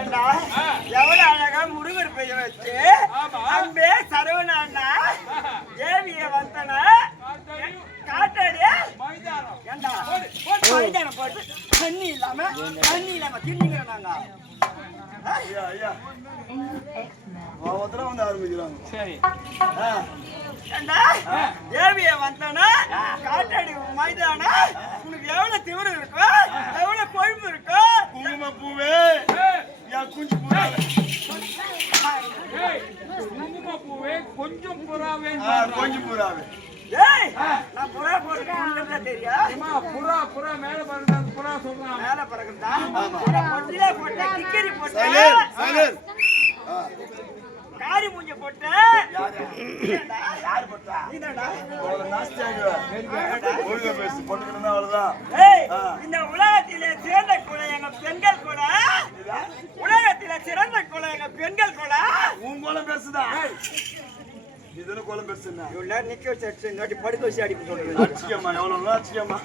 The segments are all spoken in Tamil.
ஏண்டா எவ்வளவு அழகா முருகர் பெயர் வச்சு அம்பே சரவணா தேவிய வந்தனா காட்டாடி ஏண்டா மைதானம் போட்டு தண்ணி இல்லாம தின்னுங்கிறோம் நாங்க. ஐயா ஐயா ஒருத்தர வந்து ஆரம்பிக்கிறாங்க. சரி தேவிய வந்தனா காட்டாடி மைதானா உனக்கு எவ்வளவு திமிரு இருக்கும், எவ்வளவு கொழுப்பு இருக்கும். குங்கும பூவே என் குஞ்சு பூவே குங்கும பூவே கொஞ்சம் புறாவே கொஞ்சம் பூராவே. ஏய் நான் புறா போட்டுட்டேன் தெரியா? புறா மேல பறக்குது. புறா சொல்றான் மேல பறக்குதா? புறா பொட்டிலே போட்ட கிக்கரி போட்ட காரி மூஞ்ச போட்ட யாரு போட்டா? நீதாடா. ஒழுங்கா பேசு போட்டுக்கிட்டு அவ்வளவுதான். ஏய் இந்த உலகத்திலே சிறந்த குலம் எங்க பெண்கள் குலம். உலகத்திலே சிறந்த குலம் எங்க பெண்கள் குலம். உன் கோலம் பெருசுதான். இதுல கோலம் பெருசுன்னா இவ்வளவு நிக்க வச்சு நோட்டி படுக்க வச்சு அடிக்க சொல்றேன். அடிச்சிக்கம்மா எவ்வளவு அடிச்சிக்கம்மா.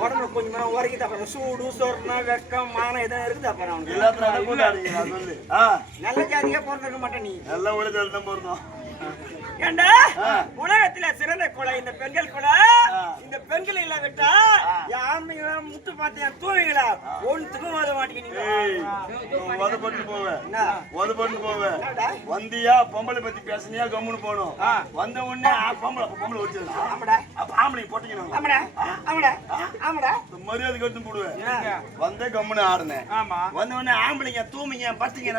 உடம்புல கொஞ்சம் உரைக்குது. அப்புறம் சூடு சொர்ணா வெக்கம் மானம் எதாவது இருக்குது. அப்புறம் எல்லாத்தையும் கூட அடிங்க சொல்லு. நல்ல ஜாதியா பிறந்திருக்க மாட்டேன் நீ. எல்லாம் ஒரே ஜாதி தான் பிறந்தோம். ஏண்டா உலகத்துல சிறந்த குலை இந்த பெண்கள் குலை. இந்த பெண்கள் இல்ல விட்டா யாமையா முத்து பார்த்தியா தூவிங்களா ஒன்றுக்கும் ஓத மாட்டேங்கிறீங்க. உதப்பட்டு போவேன் வந்தியா பொம்பளை பத்தி பேசுனியா கம்முன்னு போகணும். வந்த உடனே பொம்பளை ஒடிச்சிடலாம். அப்ப ஆம்பளை போட்டீங்க மரியாதை கட்டு போடுவேன். வந்தே கம்முன்னு ஆடுனேன். வந்த உடனே ஆம்பளைங்க தூமிங்க பட்டிங்க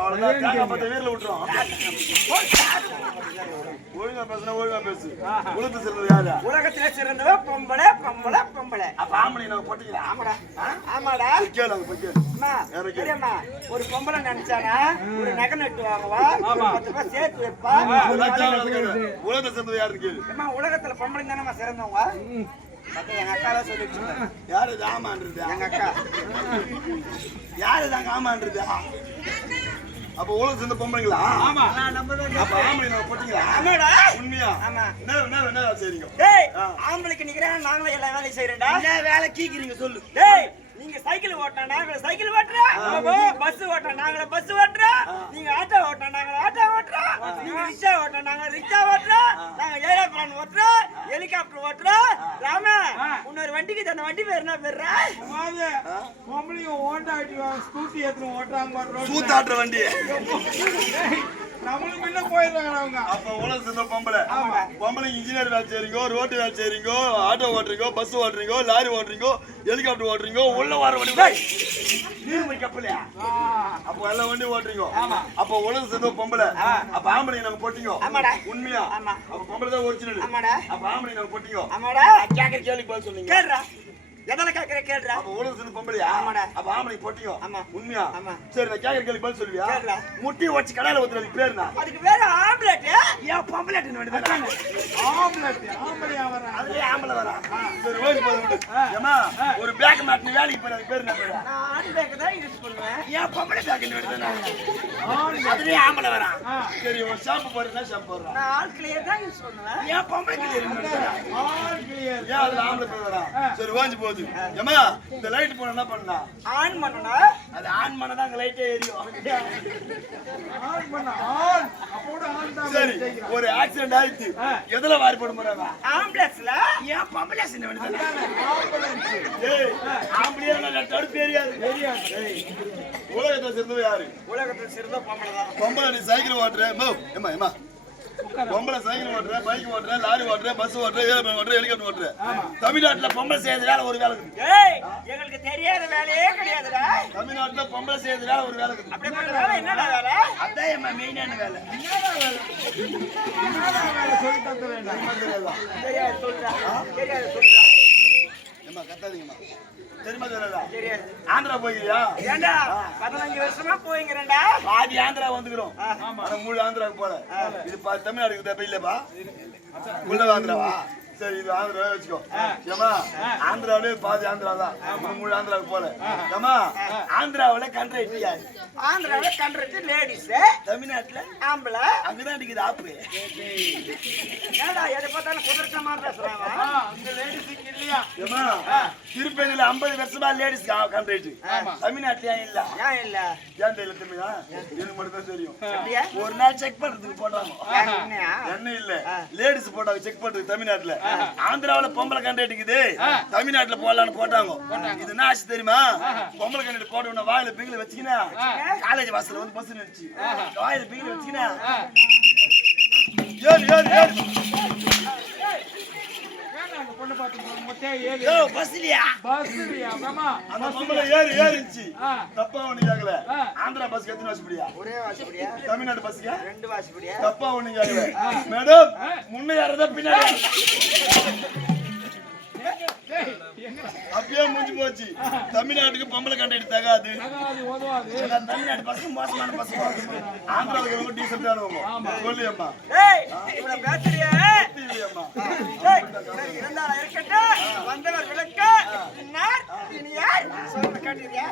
அவ்வளவுதான் தேங்காய் பத்த வீரில் விட்டுரும். ஒழுங்கா பேசுனா ஒழுங்கா பேசு. உலகத்துல சிறந்தது யாரு? உலகத்துல சிறந்தவ பொம்பளை. அப்ப ஆம்பளை நம்ம போட்டீங்களா? ஆமாடா கேளு அம்மா. ஒரு பொம்பளை நினைச்சானா ஒரு நகை நட்டு வாங்குவா, 10 ரூபாய் சேர்த்து வைப்பா. உலகத்துல சிறந்தது யாரு கேளு. உலகத்துல பொம்பளை தானே சிறந்தவங்க. எங்க அக்கா தான் சொல்லிட்டு யாரு ஆமான்றது? எங்க அக்கா. யாருதாங்க ஆமான்றது? அப்ப உலக சேர்ந்த பொம்பளைங்களா? ஆமா. அப்ப ஆம்பளை நம்ம போட்டீங்களா? ஆமாடா. உண்மையா? ஆமா. என்ன செய்றீங்க? டேய் ஆம்பளைக்கு நிக்கிறேன் நாங்களே எல்லா வேலையும் செய்யறேன்டா. என்ன வேலை கீக்கிறீங்க சொல்லு. டேய் நீங்க சைக்கிள் ஓட்டா நாங்க சைக்கிள் ஓட்டுறோம். பஸ் ஓட்டா நாங்க பஸ் ஓட்டுறோம். நீங்க ஆட்டோ ஓட்டா நாங்க ஆட்டோ ஓட்டுறோம். நீங்க ரிக்ஷா ஓட்டா நாங்க ரிக்ஷா ஓட்டுறோம். நாங்க ஏரோப்ளேன் ஓட்டுறோம், ஹெலிகாப்டர் ஓட்டுறோம். ராமா இன்னொரு வண்டிக்கு அந்த வண்டி பேர் என்ன பேர்? பொம்பளையும் ஓட்டா ஸ்கூட்டி எடுத்து ஓட்டுறாங்க. சூத்தாட்டுற வண்டி. நம்மளுக்கு முன்ன போயிடுறாங்க அவங்க. அப்ப உலக சேர்ந்த பொம்பளை இன்ஜினியர் வேலை செய்றீங்க, ரோட்டு வேலை செய்றீங்க, ஆட்டோ ஓட்டுறீங்க, பஸ் ஓட்டுறீங்க, லாரி ஓட்டுறீங்க, ஹெலிகாப்டர் ஓட்டுறீங்க, உள்ள வர வண்டி நீர்மொழி கப்பலையா? அப்ப எல்லா வண்டி ஓட்டுறீங்க. அப்ப உலக சேர்ந்த பொம்பளை. அப்ப ஆம்பளை நாங்க போட்டீங்க. உண்மையா? அப்ப பொம்பளை தான் ஒரிஜினல். அப்ப ஆம்பளை நாங்க போட்டீங்க. கேட்கற கேள்விக்கு பதில் சொன்னீங்க. கேளுடா. எதல கேக்குற கேளுடா. அப்ப உலக சேர்ந்த பொம்பளையா? அப்ப ஆம்பளை போட்டீங்க. உண்மையா? சரி நான் கேட்கற கேள்விக்கு பதில் சொல்லுவியா? முட்டி வச்சு கடையில ஊத்துறதுக்கு பேர் என்ன? அதுக்கு வேற ஆம்லெட். ஏன் பொம்பளைன்னு வேண்டியது? ஆம்பளையா வர அதுலயே ஆம்பளை வரா. சரி ஓடி போகுது. ஏமா ஒரு பேக் மாட்டின வேலைக்கு போற பேர் என்ன பேரு? நான் ஆன் பேக் தான் யூஸ் பண்ணுவேன். ஏன் பொம்பளை பேக்னு வேண்டியது? அதுலயே ஆம்பளை வரா. சரி ஒரு ஷாம்பு போடுறா ஷாம்பு போடுறா. நான் ஆல் கிளியர் தான் யூஸ் பண்ணுவேன். ஏன் பொம்பளை கிளியர் வேண்டியது? All clear. ஏன் அதுல ஆம்பளை பேர் வரா? சரி வாஞ்சி போகுது. ஏமா இந்த லைட் போன என்ன பண்ணா? ஆன் பண்ணனா அது ஆன் பண்ணா அங்க லைட்டே எரியும். ஆன் பண்ண ஆன் அப்போட ஆன் தான். சரி ஒரு ஆக்சிடென்ட் ஆயிடுச்சு. எதுல வாரி போட போறாங்க? ஆம்புலன்ஸ்ல. ஏன் பொம்பளை சின்ன வேண்டியது? ஏய் ஆம்பளையா நான் தடுப்பு தெரியாது. உலகத்துல சிறந்தது யாரு? உலகத்துல சிறந்த பொம்பளை தான். பொம்பளை நீ சைக்கிள் ஓட்டுற ஏமா பொம்பளை சைக்கிள் ஓட்டுற, பைக் ஓட்டுற, லாரி ஓட்டுற, பஸ் ஓட்டுற, ஏரோப்ளேன் ஓட்டுற, ஹெலிகாப்டர் ஓட்டுற. தமிழ்நாட்டுல பொம்பளை செய்யற வேலை ஒரு வேலை இருக்குது. ஏய் எங்களுக்கு தெரியாத வேலையே கிடையாதுடா. தமிழ்நாட்டுல பொம்பளை செய்யற வேலை ஒரு வேலை இருக்குது. அப்படிப்பட்ட வேலை என்னடா வேலை? அதான் எம்மா மெயினான வேலை. என்னடா வேலை சொல்லி தர வேண்டாம். தெரியாது சொல்றா. தெரியாது சொல்றா. ஏமா கத்தாதீங்கம்மா. தெரியுமா தெரியல? தெரியாது. ஆந்திரா போய்க்கிறியா? ஏண்டா 15 வருஷமா போயிங்கறேன்டா. பாதி ஆந்திரா வந்துக்கிறோம். ஆனா முழு ஆந்திராவுக்கு போல. இது தமிழ்நாடுக்கு தேவை இல்லப்பா. உள்ள ஆந்திராவா? சரி இது ஆந்திரா வச்சுக்கோ. ஏமா ஆந்திராவிலே பாதி ஆந்திரா தான், முழு ஆந்திராவுக்கு போல. ஏமா ஆந்திராவில கண்ட்ரைட் யாரு? ஆந்திராவில கண்ட்ரைட் லேடிஸ், தமிழ்நாட்டுல ஆம்பளை. அங்கதான் அடிக்குது ஆப்பு. ஏடா எதை பார்த்தாலும் குதிரமா பேசுறாங்க. அங்க லேடிஸ் இல்லையா? ஏமா திருப்பதியில 50 வருஷமா லேடிஸ் கண்ட்ரைட், தமிழ்நாட்டுல ஏன் இல்ல? ஏன் இல்ல? ஏன் தெரியல தமிழா? எனக்கு மட்டும் தான் தெரியும். அப்படியே ஒரு நாள் செக் பண்றதுக்கு போட்டாங்க, என்னையா? என்ன இல்ல லேடிஸ் போட்டாங்க செக் பண்றது தமிழ்நாட்டுல. ஆந்திராவில பொம்பளை கண்டக்ட் இருக்குது, தமிழ்நாட்டுல போடலான்னு போட்டாங்க. இது என்ன ஆச்சு தெரியுமா? பொம்பளை கண்டக்ட் போட்ட உடனே வாயில பிங்கில வச்சுக்கினா காலேஜ் வாசல்ல வந்து பஸ் நின்னுச்சு, வாயில பிங்கில வச்சுக்கினா ஏறு ஏறு ஏறு வேணாங்க பொண்ணு பார்த்து முட்டையை ஏறி யோ பஸ்லியா பஸ்லியா மாமா அந்த பொம்பளை ஏறு ஏறிச்சு. தப்பா ஒண்ணு கேக்கல. ஆந்திரா பஸ்க்கு எத்தனை வாசிப்படியா? ஒரே வாசிப்படியா? தமிழ்நாடு பஸ்க்கு 2 வாசிப்படியா? தப்பா ஒண்ணு கேக்கல. மேடம் முன்ன யாரதா பின்னாடி அப்பயே முடிஞ்சு போச்சு. தமிழ்நாட்டுக்கு பொம்பளை கண்டக்ட் தகாது, தமிழ்நாடு பஸ் மோசமான பஸ். ஆந்திராவுக்கு ரொம்ப டீசென்டானவங்க. சொல்லியம்மா ஏய் இவள பேசுறியே இல்லையம்மா. ஏய் சரி இருந்தால இருக்கட்டும், வந்தவர் விளக்க இன்னார் இனி யார் சொல்ல கேட்டியா?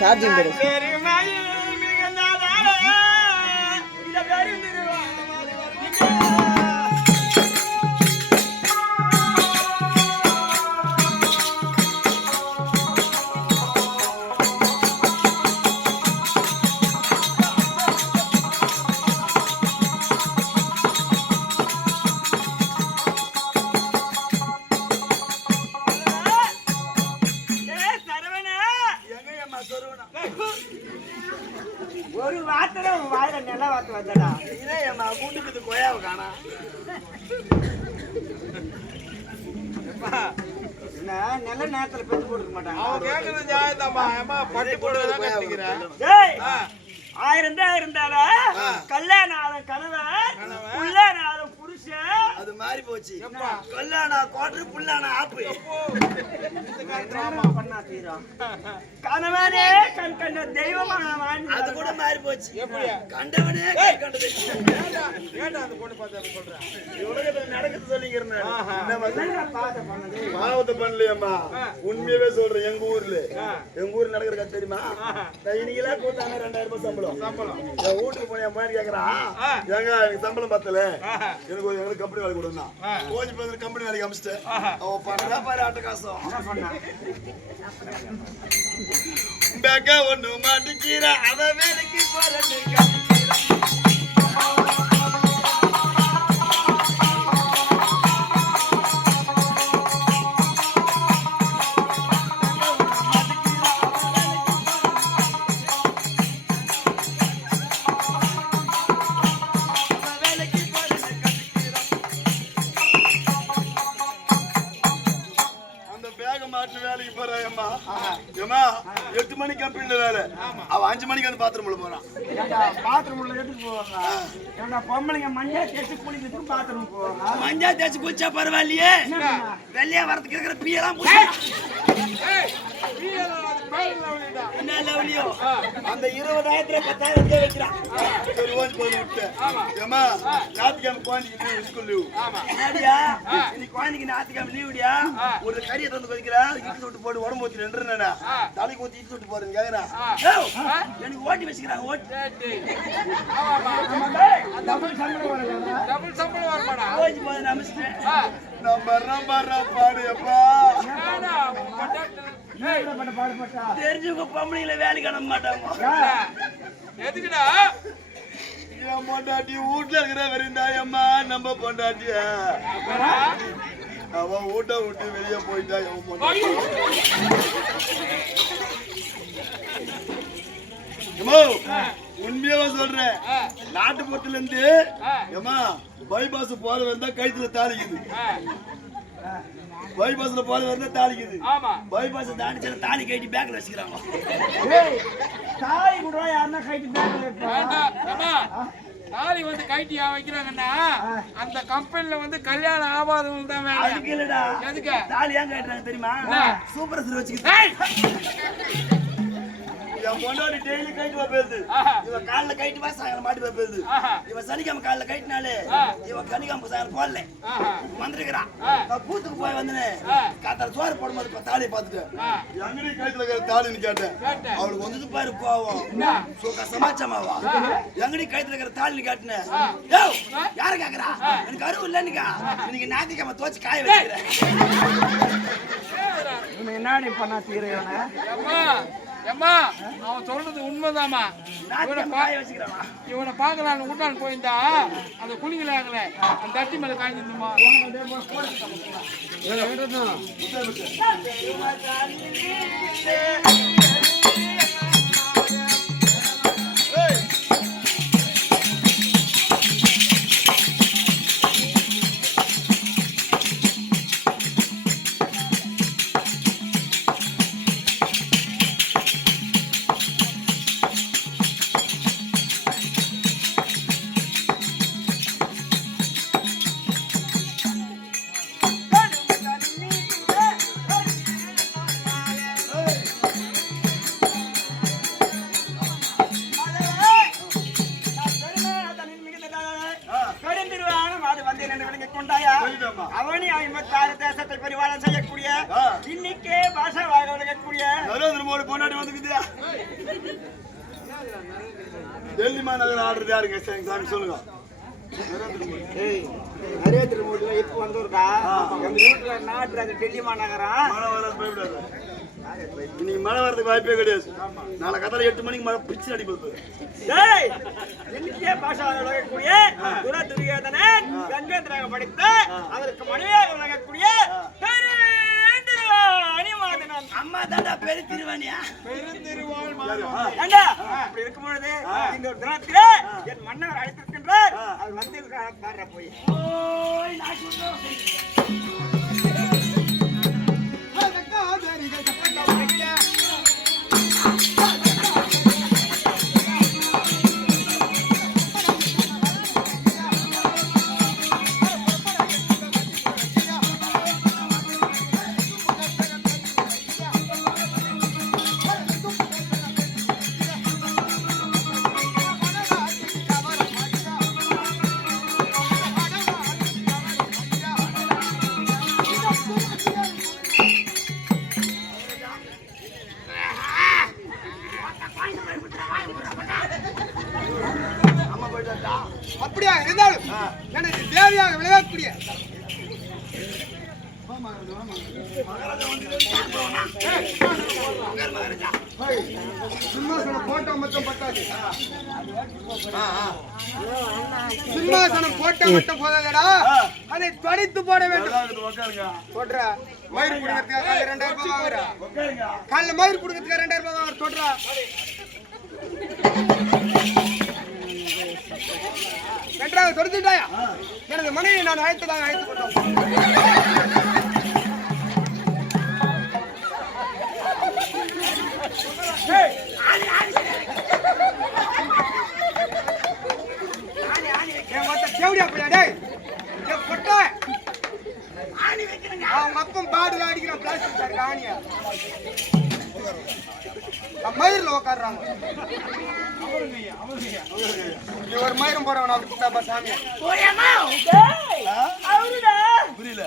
சார்ஜிங் போடு. ஒரு வார்த்தை வாயில நல்ல வார்த்தை வந்தடா. இதே அம்மா கூட்டுக்கு கொயாவை காணா. நல்ல நேரத்துல பெற்று போட்டுக்க மாட்டாங்க. அவன் கேக்குறது நியாயம்தாம்மா. ஏமா பட்டு போடுறதா கட்டிக்கிறேன். டேய் 1000 தான் இருந்தால கல்யாணம் ஆன கணவன் புள்ளான ஆன புருஷன் அது மாறி போச்சு. கொல்லானா குவார்டர் புல்லானா ஆப்பு. பண்ணா தீரும். கணவனே கண் கண்ட தெய்வமானவன் அது கூட மாறி போச்சு. எப்படியா? கண்டவனே கண்டது. ஏன்டா அந்த பொண்ணு பார்த்து அப்படி சொல்ற? உலகத்துல நடக்குது சொல்லிக்கிறேன். என்ன பாத பண்ணது பாவத்தை பண்ணலையம்மா, உண்மையவே சொல்றேன். எங்க ஊர்ல நடக்கிற கதை தெரியுமா? இன்னைக்கெல்லாம் கூட்டாங்க 2000 ரூபாய் சம்பளம். என் வீட்டுக்கு போய் என் மாதிரி கேக்குறான், ஏங்க எனக்கு சம்பளம் பத்தல, எனக்கு கம்பெனி வேலை கொடுனா கொஞ்சம் பேர் கம்பெனி வேலைக்கு அமிச்சிட்டேன். அவன் பண்றா பாரு அட்டகாசம். பேக்க ஒண்ணு மாட்டிக்கிற அவ வேலைக்கு போறேன்னு வேலைக்கு போறாயம்மா. 8 மணி கம்பெனில வேலை, அவ 5 மணிக்கு வந்து பாத்ரூம் உள்ள போறான். பாத்ரூம் உள்ள எடுத்து போவாங்க. பொம்பளைங்க மஞ்சா தேய்ச்சி குளிக்கிறதுக்கு பாத்ரூம் போவாங்க. மஞ்சா தேய்ச்சி குளிச்சா பரவாயில்லையே, வெள்ளையா வரதுக்கு இருக்கிற பீயெல்லாம் என்ன லெவலியோ அந்த 20,000 10,000 வைக்கிறான். சரி ஓஞ்சி போய் விட்டேன். ஏமா ஞாயிற்றுக்கிழமை குழந்தைக்கு லீவு, ஸ்கூல் லீவு. என்னடியா இன்னைக்கு குழந்தைக்கு ஞாயிற்றுக்கிழமை லீவுடியா, ஒரு கறியை தந்து கொதிக்கிறேன், இட்லி சுட்டு போட்டு உடம்பு ஊற்றி நின்றுனா தலைக்கு ஊற்றி இட்லி சுட்டு போறேன்னு கேக்குறேன். எனக்கு ஓட்டி வச்சுக்கிறாங்க. ஓட்டி டபுள் சம்பளம் வரமாடா. ஓஞ்சி போய் நம்பிச்சிட்டேன். நம்ம பாடு எப்பா தெரிஞ்சுக்க பொம்பளைங்கள வேலைக்கு அனுப்ப மாட்டாங்க. எதுக்குடா? என் பொண்டாட்டி வீட்டுல இருக்கிற வரைந்தாயம்மா நம்ம பொண்டாட்டிய அவன் ஊட்ட விட்டு வெளியே போயிட்டா அவன் பொண்டாட்டி. ஏம்மா, உண்மையாவா சொல்றேன். நாட்டுப்புறத்துல இருந்து ஏமா பைபாஸ் போற வந்தா கழுத்துல தாளிக்குது. பைபாஸ்ல போற வந்தா தாளிக்குது. பைபாஸ் தாண்டி தாலி கட்டி பேக்ல வச்சுக்கிறாங்க. தாய் கூட யாருன்னா கைட்டு பேக்ல வைப்பாங்க. தாலி வந்து கைட்டி வைக்கிறாங்கன்னா அந்த கம்பெனில வந்து கல்யாணம் ஆகாதவங்க தான் வேலை. அதுக்கு இல்லடா. எதுக்கு தாலி ஏன் கட்டுறாங்க தெரியுமா? சூப்பர் ஸ்டோர் வச்சுக்கிட்டு. என் பொண்டாட்டி டெய்லி கைட்டு வைப்பது. இவன் காலைல கைட்டு வா சாயங்காலம் மாட்டி வைப்பது. இவன் சனிக்கிழமை காலைல கைட்டினாலே இவன் கனிக்காம சாயங்காலம் போடல வந்துருக்கிறான். நான் கூத்துக்கு போய் வந்தேன். காத்தால சோறு போடும்போது தாலியை பார்த்துட்டேன். எங்கடி கைத்துல இருக்கிற தாலின்னு கேட்டேன். அவளுக்கு வந்து பாரு கோவம். சமாச்சாமாவா எங்கடி கைத்துல இருக்கிற தாலின்னு கேட்டேன். யாரு கேக்குறா? எனக்கு அருவு இல்லன்னுக்கா. இன்னைக்கு ஞாயிற்றுக்கிழமை துவச்சு காய வச்சுக்கிறேன். என்னடி பண்ணா தீரையான ஏம்மா அவன் சொல்றது உண்மைதாம்மா. இவனை பார்க்கலான்னு விட்டான்னு போயிருந்தா அந்த குளிக்கலாங்களே அந்த தட்டி மேல காய்ஞ்சிருந்துமா. அவனி 56 தேசத்தை பரிவாரம் செய்யக்கூடிய இன்னைக்கே பாஷா வாழக்கூடிய நரேந்திர மோடி பொண்டாட்டி வந்துக்குது. டெல்லி மாநகர ஆர்டர் யாருங்க சாமி சொல்லுங்க. நரேந்திர மோடி இப்ப வந்திருக்கா எங்க வீட்டுல நாட்டு டெல்லி மாநகரம் மழை வர போய்விடாது. இன்னைக்கு மழை வரதுக்கு வாய்ப்பே கிடையாது. நாளை கத்தால 8 மணிக்கு மழை பிச்சு அடிப்பது. இன்னைக்கே பாஷா விளங்கக்கூடிய துரியோதனன் கங்கேந்திராக படித்த அதற்கு மனைவியாக விளங்கக்கூடிய அனிமாதனன். அம்மா தாண்டா பெரு திருவாணியா ஏண்டா அப்படி இருக்கும் பொழுது இந்த ஒரு தினத்தில என் மன்னர் அழைத்திருக்கின்றார். அது வந்து பாடுற போய் அப்படியா இருந்தாலும் எனக்கு தேவையாக விளையாடக்கூடிய சிம்மாசனம் போட்டா மட்டும் பட்டாது. சிம்மாசனம் போட்டா மட்டும் போதாதடா, அதை தொடைத்து போட வேண்டும். சொல்ற மயிர் புடுங்கிறதுக்காக 2000 ரூபாய் வாங்குற. காலைல மயிர் புடுங்கிறதுக்காக 2000 ரூபாய் வாங்குற. சொல்றா நன்றாக தொடுத்துட்டாயா? எனது மனைவி நான் அழைத்ததாக அழைத்துக் கொண்டோம். அவங்க அப்பம் பாடுல அடிக்கிறான் பிளாஸ்டிக் சார் ஆணியா மயிரில் உக்காடுறாங்க. ஒரு மயிரும் போறவன் அப்படி கூட்டாப்பா சாமி. புரியல.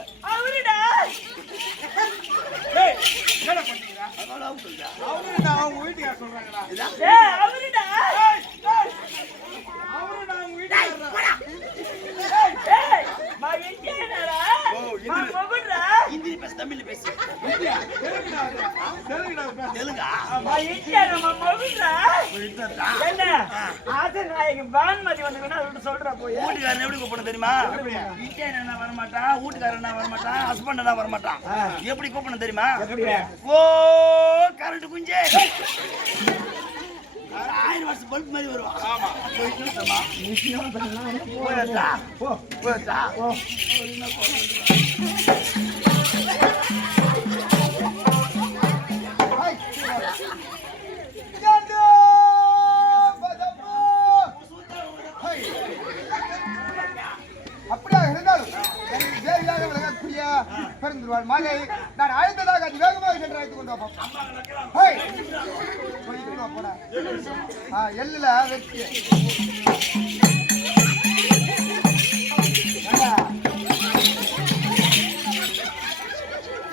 அவங்க வீட்டுக்கார சொல்றாங்கடா. ஹிந்தி பேசு, தமிழ் பேசு. தெலுங்கா? மகுடா என்ன ஆசநாயகி பான்மதி வந்து சொல்றா போய் வீட்டுக்காரன் எப்படி கூப்பிடணும் தெரியுமா? வீட்டுக்காரன் என்ன வரமாட்டான், வீட்டுக்காரன் என்ன வரமாட்டான், ஹஸ்பண்ட் என்ன வரமாட்டான். எப்படி கூப்பிடணும் தெரியுமா? ஓ கரண்ட் குஞ்சே 1000 வருஷம் பல்ப் மாதிரி வருவான். ஆமா போயிட்டா அப்படியா இருந்தாலும் எனக்கு தேவையாக விளங்கக்கூடிய பெருந்துருவாள் மாலை நான் அழைத்ததாக அது வேகமாக சென்று அழைத்து கொண்டு போட எல்லுல வெற்றி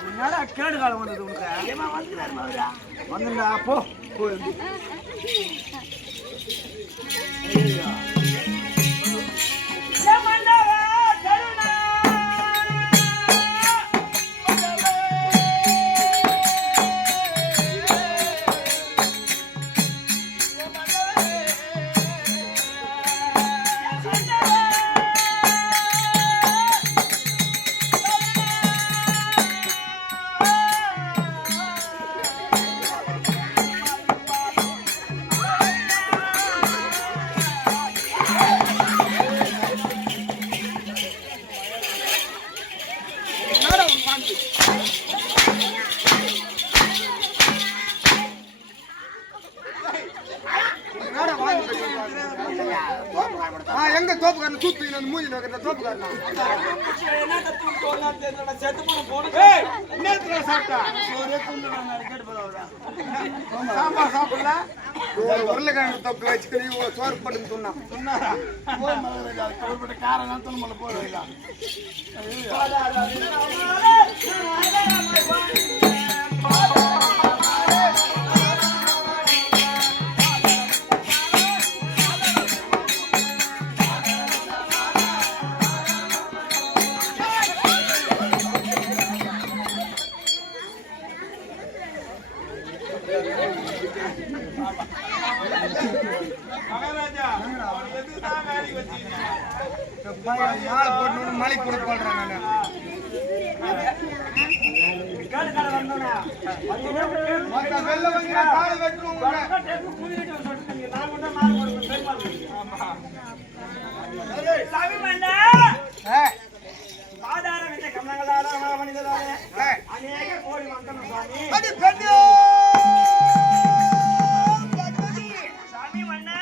என்னடா கேடு காலம் வந்தது உனக்கு வந்துடா போ எங்க தோப்புக்காரன் தூத்து மூஞ்சி வைக்கிற தோப்புக்காரன் சாப்பிடல உருளைக்கிழங்கு தொக்கு வச்சுக்கணும் சோறு போட்டு சொன்னான் காரணம் துணை போடுறீங்களா மலைக்கு கூட போடுறாங்க வெள்ள வந்து காலை வெட்டுவோம் ஆதாரம் இந்த கமலங்களான மனிதராக அநேக கோடி மக்கள் சுவாமி சாமி மன்னா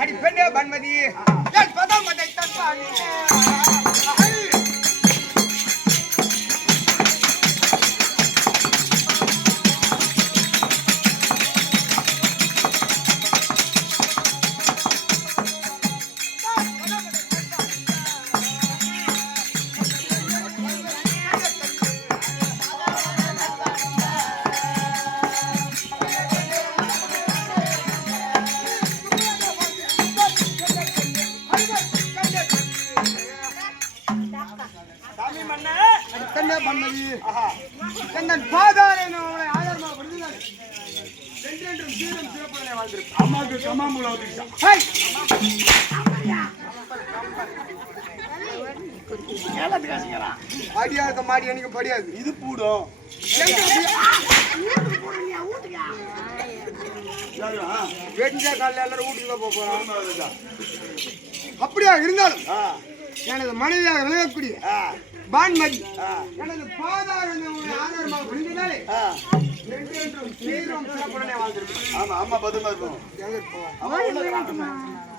அடி பெண்ணே பன்மதி என் பதமதை தப்பானி அம்மாக்கு கம்மாம்பூல அடியாத மாடி எனக்கு படியாது இது பூடும் வெட்டியா காலையில் எல்லாரும் வீட்டுக்கு தான் போறோம் அப்படியா இருந்தாலும் எனது மனைவியாக விளங்கக்கூடிய பான்மதி எனது பாதாரம் ஆதாரமாக புரிந்ததாலே ஆமா ஆமா பத்திரமா இருக்கும்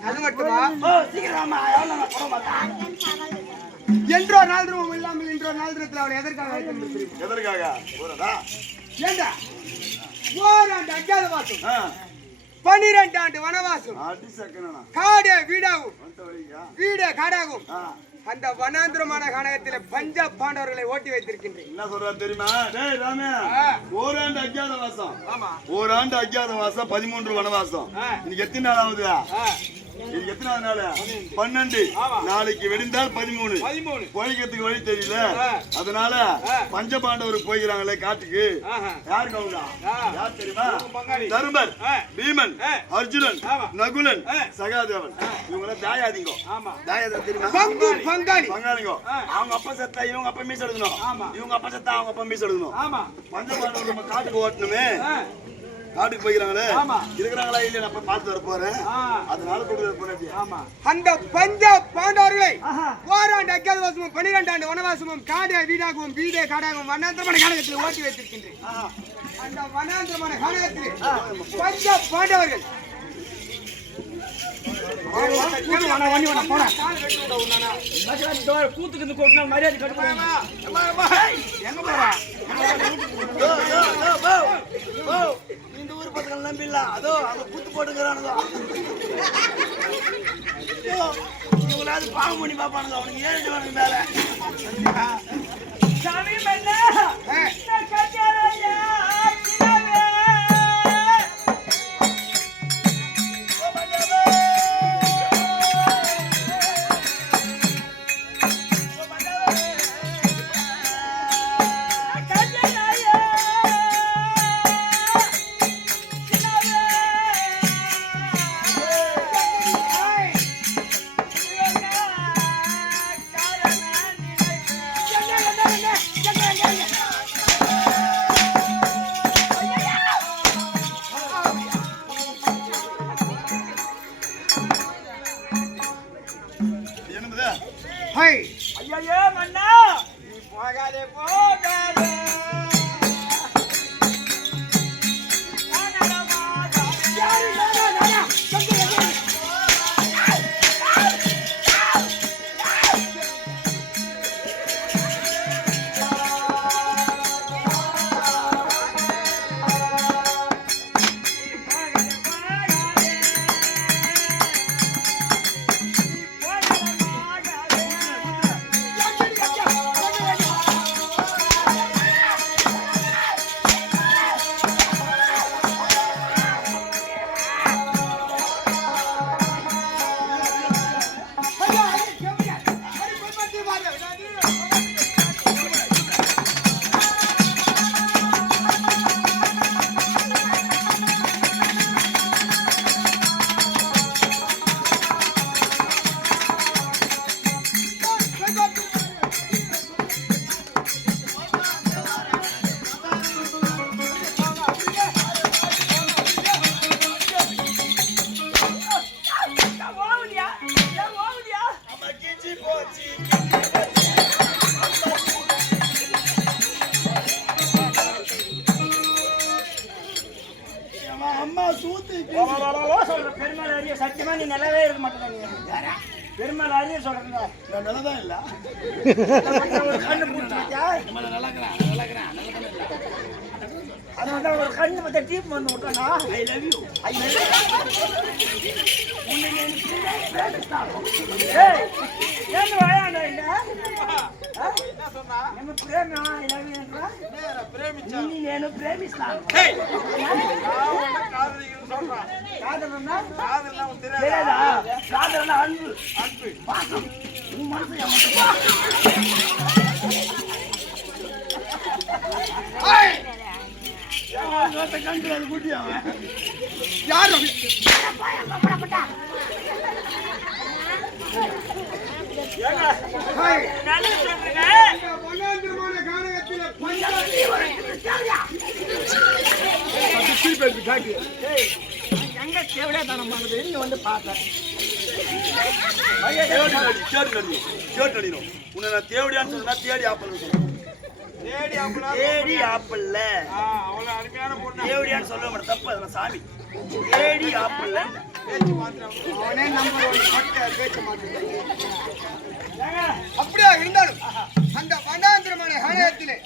அது மட்டுமா என்றோ நாள் ரூபம் இல்லாமல் இன்றோ நாள் ரூபத்தில் அவனை எதற்காக எதற்காக ஏண்டா ஓராண்டு அஜாத வாசம் 12 ஆண்டு வனவாசம் காடே வீடாகும் வீடே காடாகும் அந்த வனாந்திரமான கானகத்தில் பஞ்ச பாண்டவர்களை ஓட்டி வைத்திருக்கின்றேன். என்ன சொல்ற தெரியுமா? டேய் ராமே, ஓராண்டு அஜ்ஞாத வாசம். ஆமா, ஓராண்டு அஜ்ஞாத வாசம், 13 வனவாசம். இன்னைக்கு எத்தனை நாள் ஆகுது? இது எத்தனாவது நாள்? 12. நாளைக்கு வெடிந்தால் 13. பொழைக்கிறதுக்கு வழி தெரியல. அதனால பஞ்சபாண்டவருக்கு போகிறாங்களே காட்டுக்கு. யாருக்கு அவங்க? யார் தெரியுமா? தருமர், பீமன், அர்ஜுனன், நகுலன், சகாதேவன். இவங்க தாயாதிங்கோ. தாயாதி தெரியுமா? பங்காளிங்கோ. அவங்க அப்பா செத்தா இவங்க அப்பா மீச எடுக்கணும். இவங்க அப்பா செத்தா அவங்க அப்பா மீச எடுக்கணும். பஞ்சபாண்டவர் நம்ம காட்டுக்கு ஓட்டணுமே. காட்டுக்கு போய்கிறாங்களே இருக்கிறாங்களா இல்லையா நான் பார்த்து வர போறேன். அதனால கொடுக்குறது போறேன். அந்த பஞ்ச பாண்டவர்களை ஓராண்டு அஜ்ஞாதவாசமும் 12 ஆண்டு வனவாசமும் காடே வீடாகவும் வீடே காடாகவும் வனாந்திரமான காடகத்தில் ஓட்டி வைத்திருக்கின்றேன். அந்த வனாந்திரமான காடகத்தில் பஞ்ச பாண்டவர்கள் கூத்துக்கு கொட்டினா மரியாதை கட்டுமா? எங்க போறா? இந்த ஊர் பசங்க நம்பில்ல. அதோ அங்க கூத்து போட்டுக்கிறானுங்க. இவங்களாவது பாவம் பண்ணி பாப்பானுங்க. அவனுக்கு 7 வருஷம் மேல. சாமி மன்னா ஐயோ மன்னா நீ போகாதே போகாதே. அம்மா சூத்து சொல்ற பெருமாள் அறிய சத்தியமா நீ நல்லாவே இருக்க மாட்டேங்க. பெருமாள் அறிய சொல்றேன் நான் நல்லதான் இல்ல. ஒரு கண்ணு பூட்டியா அதனால ஒரு கண்ணு பத்த டீப் வந்து விட்டானா. I love you. I love you. ஏன் வாயாண்டா இந்த என்ன சொன்னா நம்ம பிரேம ஐ லவ் யூ என்றா பிரேமிச்சா நீ నేను ప్రేమిస్తాను. ஏய் நான் காதலிக்கிறேன்னு சொல்றேன். காதல்னா காதல்னா உனக்கு தெரியாதா? காதல்னா அன்பு பாசம். உன் மனசு ஏய் யாரோ கண்ட்ரோல் குட்டியாவ யாரோ போடா ஏங்க ஹாய் நான் சொல்றேங்க வனாந்திரமான கானகத்திலே பஞ்சாபி வரைக்கும் சாரியா அது சீபெல் காட்டி ஏய் எங்க கேவலா தானம் பண்ணுது நீ வந்து பாக்க ஐயா கேட்டு உன்னை நான் தேவடியான்னு சொன்னா தேடி ஆப்பிள் சொல்றேன். தேடி ஆப்பிள்ல அவ்வளவு அருமையான பொண்ணு தேவடியான்னு சொல்ல மாட்டேன். தப்பு அதெல்லாம் சாமி. தேடி ஆப்பிள்ல பேச்சு மாத்திரம் அவனே நம்பர் 1 பட்ட பேச்சு மாத்திரம். அப்படியே இருந்தாலும் அந்த வனாந்திரமான கானகத்திலே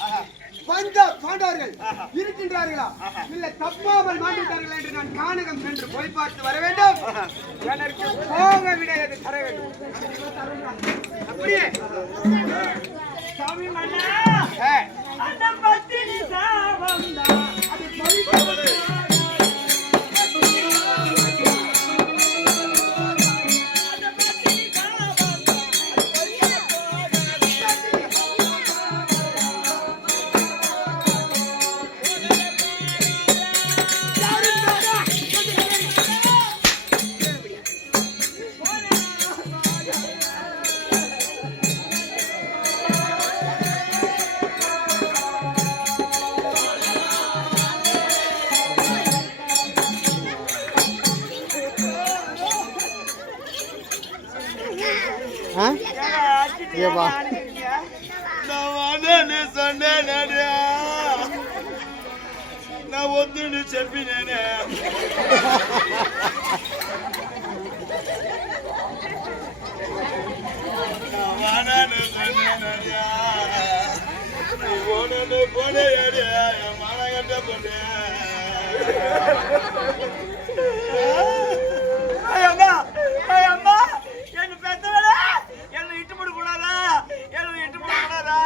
பஞ்ச பாண்டவர்கள் இருக்கின்றார்களா இல்லை தப்பாமல் மாண்டிவிட்டார்களா என்று நான் கானகம் சென்று போய் பார்த்து வர வேண்டும். எனக்கு போக விட அது தர வேண்டும். அப்படியே சாமி மன்னா அந்த பத்தினி சாவந்தா அது பவித்திர ஏப்பா நான் வாடன்னு சொன்னேன் நான் ஒத்துன்னு செப்பினேனே நான் வாடன்னு சொன்னேன் நீ ஓடன்னு போனேடியா என் மானகட்ட போனேன் அம்மா என்ன பெத்தவள என்ன இட்டு போட கூடாதா என்ன இட்டு போட கூடாதா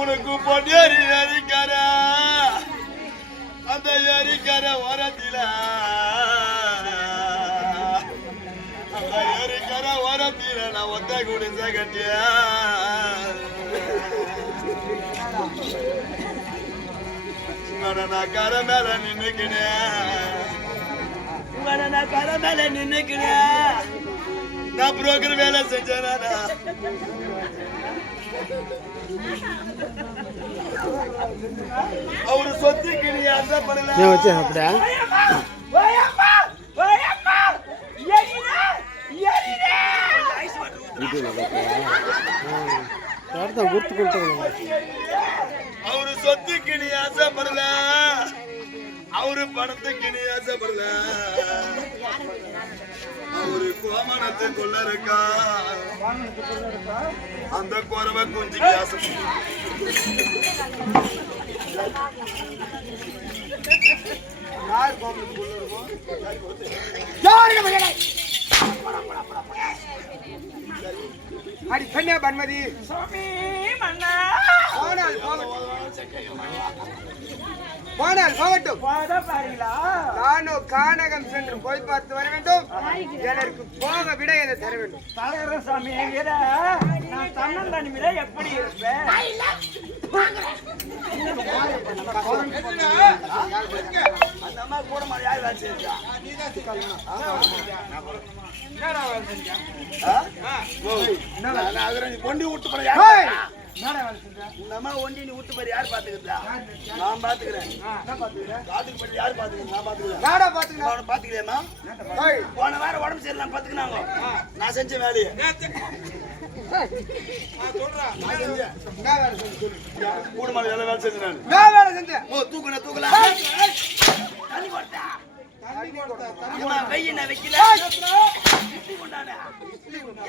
உனக்கு பொன்னேறி எரிக்கிற அந்த எரிக்கிற ஓரத்தில அந்த எரிக்கிற ஓரத்தில நான் ஒத்த குடிசை கட்டிய நான் கரை மேல நின்னுக்கினேன் நான் புரோக்கர் வேலை செஞ்சேனா அவரு சொத்துக்கு நீ ஆசைப்படல அப்படியா அவரு சொத்துக்கு நீ ஆசைப்படல அவரு பணத்துக்கு நீ ஆசைப்படல அவரு கோமணத்துக்குள்ள இருக்கா அந்த குறவை குஞ்சுக்கு ஆசைப்பட அடி பெண்ணே பன்மதி சுவாமி மன்னா போனால் போகட்டும் பாட பாருங்களா நானும் கானகம் சென்று போய் பார்த்து வர வேண்டும் எனக்கு போக விட எதை தர வேண்டும் தலைவர சாமி விட நான் தன்னந்தனி விட எப்படி இருப்பேன் அந்த அம்மா கூட மாதிரி யார் வேலை செஞ்சா ஒண்டி விட்டு போற உங்க அம்மா ஒண்டி நீ விட்டு போற யார் பாத்துக்கிறதா நான் பாத்துக்கிறேன் காட்டுக்கு போய் யார் பாத்துக்கிறேன் நான் பாத்துக்கிறேன் நாடா பாத்துக்கலாம் அவனை பாத்துக்கிறேமா போன வாரம் உடம்பு சரியில்லாம் பாத்துக்கினாங்க நான் செஞ்ச வேலையை கூட மாதிரி வேலை செஞ்சேன் நான் வேலை செஞ்சேன் ஓ தூக்கல வெய்ய வைக்கல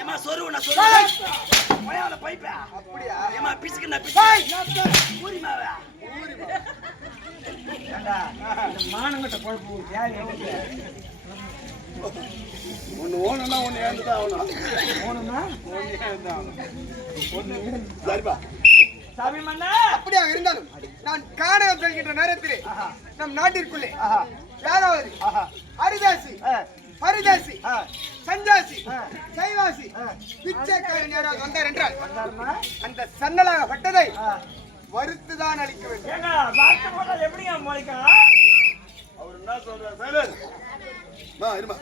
ஏமா சொருவ நான் சொல்லுவேன் பைப்பா அப்படியா ஏமா பிசுக்கு நான் ஊரிமாவ மானங்கிட்ட குழப்பு ஒன்னு ஓணும்னா ஒன்னு ஏந்துதான் ஆகணும் போகணுமா சரிப்பா சாமி மன்னா அப்படியா இருந்தாலும் நான் கானகம் செல்கின்ற நேரத்திலே நம் நாட்டிற்குள்ளே யாராவது ஹரிதாசி பரிதாசி சஞ்சாசி சைவாசி பிச்சைக்காரன் யாராவது வந்தார் என்றால் அந்த சன்னலாகப்பட்டதை வறுத்துதான் அளிக்க வேண்டும். ஏங்க வார்த்தை போட்டா எப்படிங்க முளைக்கும்? அவர் என்ன சொல்றாரு சைலன் மா இருமா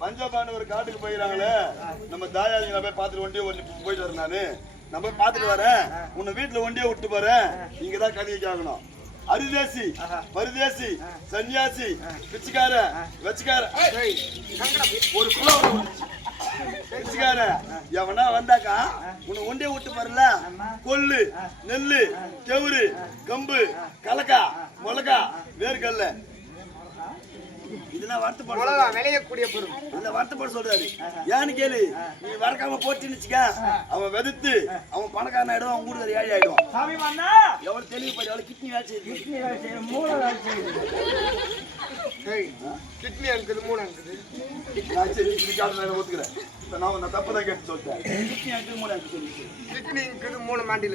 பஞ்சபாண்டு ஒரு காட்டுக்கு போயிடறாங்களே நம்ம தாயாஜி நான் போய் பார்த்துட்டு ஒண்டியே போயிட்டு வரேன் நானு நான் போய் பார்த்துட்டு வரேன் உன்னை வீட்டுல ஒண்டியே விட்டு போறேன் நீங்க தான் கதையை கேட்கணும் அரிதேசி பரிதேசி சன்னியாசி பிச்சைக்கார வச்சுக்கார ஒரு குலம் பிச்சைக்கார எவனா வந்தாக்கா உன்னை ஒண்டியே விட்டு பாருல கொள்ளு நெல்லு கெவுரு கம்பு கலக்கா மிளகா வேர்கல்ல இதெல்லாம் வருத்தப்பட விளையக்கூடிய பொருள் அந்த வருத்தப்பட சொல்றாரு ஏன்னு கேளு நீ வரக்காம போட்டுன்னு வச்சுக்க அவன் வெதுத்து அவன் பணக்காரன் ஆயிடும் அவன் கூட ஏழை ஆயிடும் சாமி மன்னா எவ்வளவு தெளிவுப்படி எவ்வளவு கிட்னி வேலை செய்யுது கிட்னி வேலை செய்யுது மூளை வேலை செய்யுது கிட்னி இருக்குது மூணு இருக்குது நான் சரி ஒத்துக்கிறேன் நான் தப்பு தான் கேட்டு சொல்லிட்டேன் கிட்னி மூணு கிட்னி இருக்குது மூணு மாண்டில்